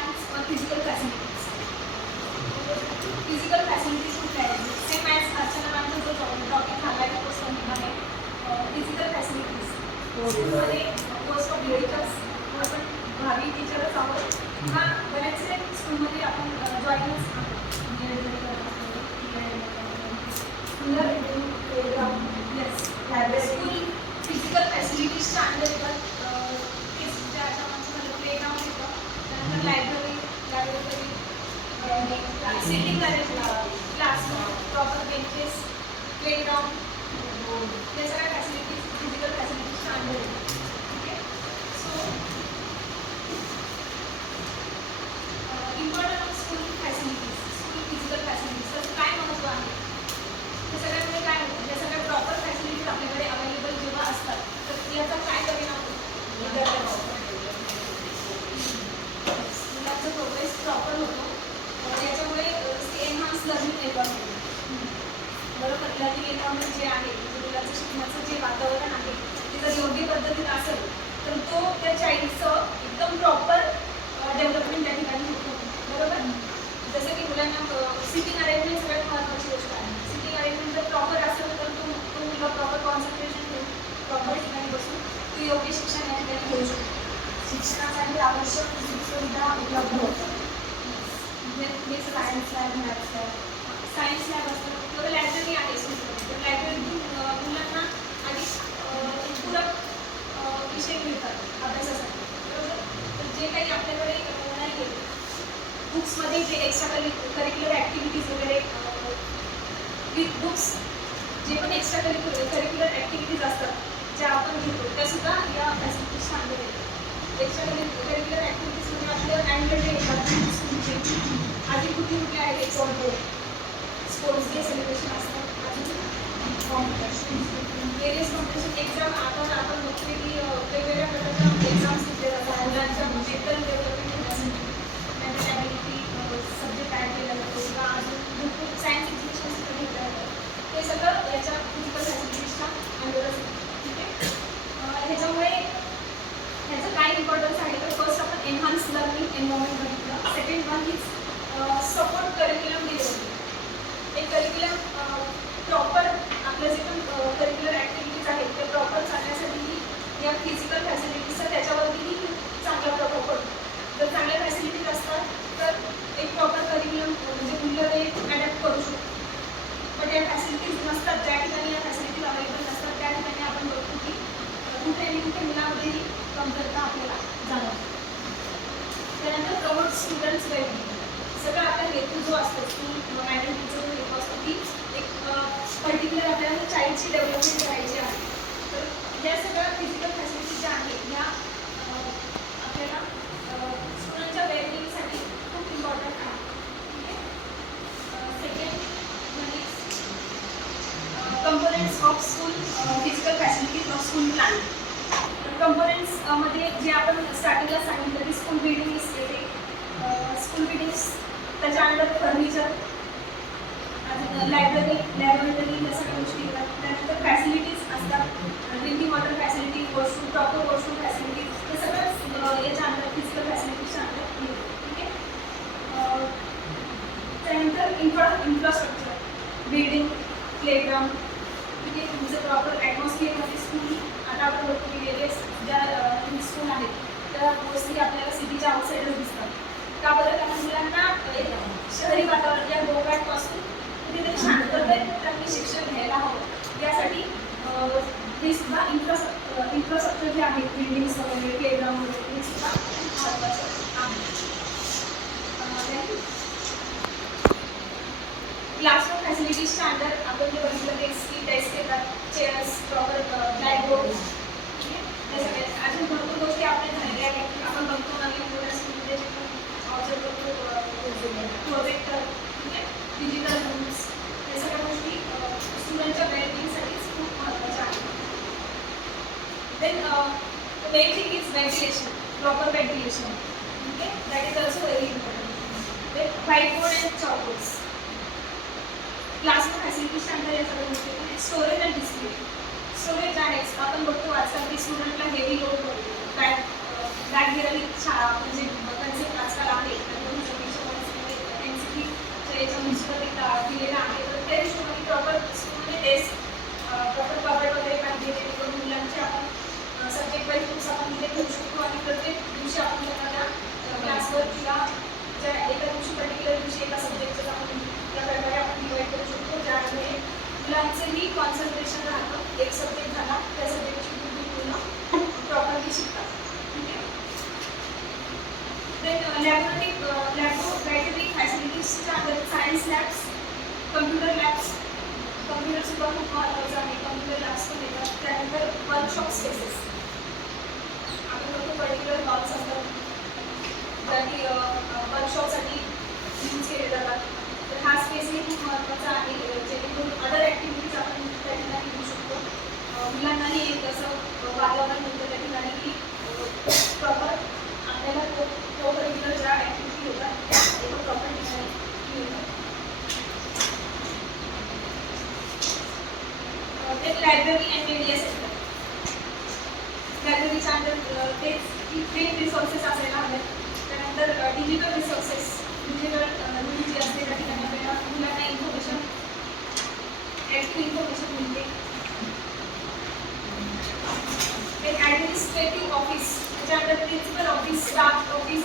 enhance physical facilities. Physical facilities कुठल्या आहेत? Same as Archana मॅमचा जो टॉपिक झाला आहे तो सेम आहे. फिजिकल फॅसिलिटीज स्कूलमध्ये पोस्ट ऑफ एडिटर्स आपण भावी टीचरच आहोत किंवा बरेचसे स्कूलमध्ये आपण जॉईनर्स आहोत. सुंदर प्लेग्राऊंड येस स्कूल फिजिकल फॅसिलिटीजच्या अंडर येतात. ज्या याच्यामध्ये प्लेग्राऊंड येतं, त्यानंतर library sitting arrangement, classroom, proper benches, playground, हे सगळ्या फॅसिलिटीज फिजिकल फॅसिलिटीजच्या अंडर येतात. Okay, so important of school facilities, school physical facilities तर काय महत्त्व आहे? हे सगळ्यामध्ये काय होतं, या सगळ्या प्रॉपर फॅसिलिटीज आपल्याकडे अवेलेबल जेव्हा असतात तर याचा काय परिणाम होतो? मुलांचा प्रोग्रेस प्रॉपर होतो. याच्यामुळे एनहान्स लर्निंग एन्व्हायरमेंट, बरोबर, लर्निंग एन्व्हायरमेंट जे आहे मुलाचं शिकण्याचं जे वातावरण आहे ते जर योग्य पद्धतीत असेल तर तो त्या चाइल्डचं एकदम प्रॉपर डेव्हलपमेंट त्या ठिकाणी होतो. बरोबर, जसं की मुलांना सिटिंग अरेंजमेंट सगळ्यात महत्त्वाची गोष्ट आहे. सिटिंग अरेंजमेंट जर प्रॉपर असेल तर तो मुलगा प्रॉपर कॉन्सन्ट्रेशन घेऊन प्रॉपर ठिकाणी बसून तो योग्य शिक्षण या ठिकाणी घेऊ शकतो. शिक्षणासाठी आवश्यक सुविधा उपलब्ध होतात. म्हणजे science lab, maths lab, science lab असतं किंवा लायब्ररी आहे स्कूलमध्ये, तर लायब्ररीतून मुलांना आधी पूरक विषय मिळतात अभ्यासासाठी. बरोबर, तर जे काही आपल्याकडे नाही आहे बुक्समध्ये जे एक्स्ट्रा करिक्युलर ॲक्टिव्हिटीज वगैरे विथ बुक्स जे पण एक्स्ट्रा करिक्युलर ॲक्टिव्हिटीज असतात ज्या आपण घेतो त्यासुद्धा या फॅसिलिटीजच्या अंडर येतात. एक्स्ट्रा करिक्युलर ॲक्टिव्हिटीजमध्ये आपलं ॲन्युअल डे येतात स्कूलचे, आधी कुठे आहेत स्पोर्ट्स डे सेलिब्रेशन असतं, वेरियस कॉम्पिटिशन एक्झाम. आपण बघतो की वेगवेगळ्या प्रकारच्या एक्झाम्स घेतल्या जातात मुलांच्या मेंटल डेव्हलपमेंट होण्यासाठी, मेंटल ॲबिलिटी सब्जेक्ट ॲड केला जातो किंवा अजून भरपूर सायन्स एक्झिबिशन सुद्धा घेतल्या जातात. हे सगळं याच्या फिजिकल फॅसिलिटीजच्या अंडरच येतं. ठीक आहे, ह्याच्यामुळे ह्याचं काय इम्पॉर्टन्स आहे तर फर्स्ट आपण एनहान्स लर्निंग एन्व्हायरमेंट बघितलं. Second one is support curriculum delivery. एक करिक्युलम प्रॉपर आपलं जे पण करिक्युलर ॲक्टिव्हिटीज आहेत ते प्रॉपर चालण्यासाठीही या फिजिकल फॅसिलिटीजचा त्याच्यावरतीही चांगला प्रभाव पडतो. जर चांगल्या फॅसिलिटीज असतात तर एक प्रॉपर करिक्युलम म्हणजे मुलं ते ॲडॅप्ट करू शकतो. बट या फॅसिलिटीज नसतात, ज्या ठिकाणी या फॅसिलिटीज अवेलेबल नसतात त्या ठिकाणी आपण बघतो की कुठे आणि कुठे मुलांमध्येही कमतरता आपल्याला जाणवते. त्यानंतर प्रमोट स्टुडंट्स वेलबिंग. सगळं आपला हेतू जो असतो स्कूल मॅनेजमेंटचा जो हेतू असतो की एक पर्टिक्युलर आपल्याला चाइल्डची डेव्हलपमेंट करायची आहे. तर या सगळ्या फिजिकल फॅसिलिटीज ज्या आहेत या आपल्याला स्टुडंटच्या वेलबिंगसाठी खूप इम्पॉर्टंट आहे. ठीक आहे, सेकंड म्हणजे components of school physical facilities of school planning. कंपोनेंट्समध्ये जे आपण स्टार्टिंगला सांगितलं की स्कूल बिल्डिंग्स येते, स्कूल बिल्डिंग्स त्याच्या अंडर फर्निचर, लायब्ररी, लॅबोरेटरी या सगळ्या गोष्टी येतात. त्यानंतर फॅसिलिटीज असतात, drinking water facility, washroom, proper washroom facilities, हे सगळं याच्या अंडर फिजिकल फॅसिलिटीजच्या अंडर येतं. ठीक आहे, त्यानंतर इन्फ्रास्ट्रक्चर, बिल्डिंग, प्लेग्राऊंड, ठीक आहे, तुमचं प्रॉपर ॲटमॉस्फिअरमध्ये स्कूल. आता आपण बघतो की वेगळेच ज्या स्कूल आहेत त्या मोस्टली आपल्याला सिटीच्या आउटसाईडच दिसतात. का बरं? कारण मुलांना शहरी वातावरण या गोंगाटपासून कुठेतरी शांततेत त्यांनी शिक्षण घ्यायला हवं, यासाठी हे सुद्धा इन्फ्रास्ट्रक्चर जे आहेत बिल्डिंग्स वगैरे, प्लेग्राऊंड वगैरे, हे सुद्धा खूप महत्त्वाचं आहे. क्लासरूम फॅसिलिटीजच्या अंडर आपण जे बघितलं ते स्किल टेस्ट येतात, चेअर्स, प्रॉपर ब्लॅकबोर्ड, ठीक आहे, हे सगळे अजून भरपूर गोष्टी आपल्या झालेल्या आहेत. आपण बघतो नवीन मोठ्या स्कूलमध्ये जे पण ऑब्झर्व करतो प्रोजेक्टर, ठीक आहे, डिजिटल रूम्स, हे सगळ्या गोष्टी स्टुडंटच्या वेलबिंगसाठीच खूप महत्त्वाच्या आहेत. Then main thing is ventilation, proper ventilation, ठीक आहे, that is also very important. Then whiteboard and chalkboards. Classroom फॅसिलिटीजच्या अंडर या सगळ्या गोष्टी. Storage and display. स्टोरेज आहे, आपण बघतो आजकाल की स्टुडंटला हेवी लोड बॅग घेणारी शाळा म्हणजे कन्सेप्ट आजकाल आहे. लॅबोरेटरी फॅसिलिटीजच्या under science labs, computer labs, computer सुद्धा खूप महत्त्वाचं आहे, कम्प्युटर लॅब्स पण येतात. त्यानंतर वर्कशॉप स्पेसेस, आपण बघतो पर्टिक्युलर हॉल्स असतात ज्या की वर्कशॉपसाठी यूज केले जातात. तर हा स्पेसही खूप महत्त्वाचा आहे, जेणेकरून अदर ॲक्टिव्हिटीज आपण त्या ठिकाणी घेऊ शकतो. मुलांनाही एक असं वातावरण मिळतं त्या ठिकाणी की प्रॉपर आपल्याला तो पर्टिक्युलर ज्या ॲक्टिव्हिटी होतात त्या एका प्रॉपर ठिकाणी मिळतात. ते लायब्ररी अँड मीडिया सेंटर, लायब्ररीच्या अंडर तेच रिसोर्सेस असायला हवेत. त्यानंतर डिजिटल रिसोर्सेस, डिजिटल जी असते त्या ठिकाणी आपल्याला मुलांना इन्फॉर्मेशन, ॲक्टिव्ह इन्फॉर्मेशन मिळते. एक ॲडमिनिस्ट्रेटिव्ह ऑफिस, त्याच्या under principal office, staff office,